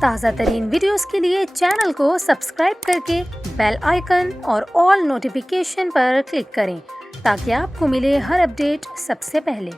تازہ ترین ویڈیوز کے لیے چینل کو سبسکرائب کر کے بیل آئیکن اور آل نوٹیفیکیشن پر کلک کریں تاکہ آپ کو ملے ہر اپڈیٹ سب سے پہلے۔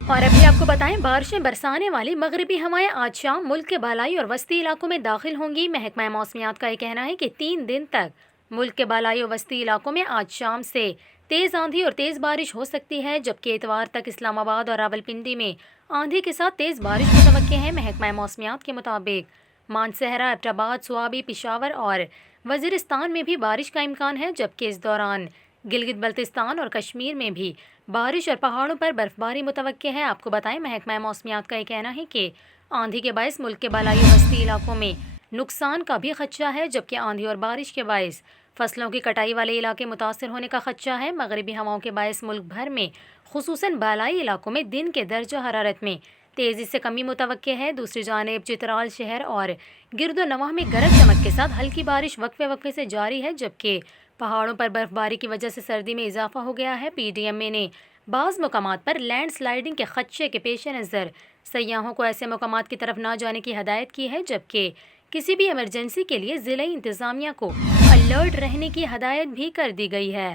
اور ابھی آپ کو بتائیں، بارشیں برسانے والی مغربی ہوائیں آج شام ملک کے بالائی اور وسطی علاقوں میں داخل ہوں گی۔ محکمہ موسمیات کا یہ کہنا ہے کہ 3 دن تک ملک کے بالائی اور وسطی علاقوں میں آج شام سے تیز آندھی اور تیز بارش ہو سکتی ہے، جبکہ اتوار تک اسلام آباد اور راولپنڈی میں آندھی کے ساتھ تیز بارش متوقع ہے۔ محکمہ موسمیات کے مطابق مانسہرہ، ایبٹ آباد، سوابی، پشاور اور وزیرستان میں بھی بارش کا امکان ہے، جبکہ اس دوران گلگت بلتستان اور کشمیر میں بھی بارش اور پہاڑوں پر برف باری متوقع ہے۔ آپ کو بتائیں، محکمہ موسمیات کا یہ کہنا ہے کہ آندھی کے باعث ملک کے بالائی اور وسطی علاقوں میں نقصان کا بھی خدشہ ہے، جبکہ آندھی اور بارش کے باعث فصلوں کی کٹائی والے علاقے متاثر ہونے کا خدشہ ہے۔ مغربی ہواؤں کے باعث ملک بھر میں خصوصاً بالائی علاقوں میں دن کے درجہ حرارت میں تیزی سے کمی متوقع ہے۔ دوسری جانب چترال شہر اور گرد و نواح میں گرج چمک کے ساتھ ہلکی بارش وقفے وقفے سے جاری ہے، جبکہ پہاڑوں پر برف باری کی وجہ سے سردی میں اضافہ ہو گیا ہے۔ پی ڈی ایم اے نے بعض مقامات پر لینڈ سلائیڈنگ کے خدشے کے پیش نظر سیاحوں کو ایسے مقامات کی طرف نہ جانے کی ہدایت کی ہے، جبکہ کسی بھی ایمرجنسی کے لیے ضلعی انتظامیہ کو الرٹ رہنے کی ہدایت بھی کر دی گئی ہے۔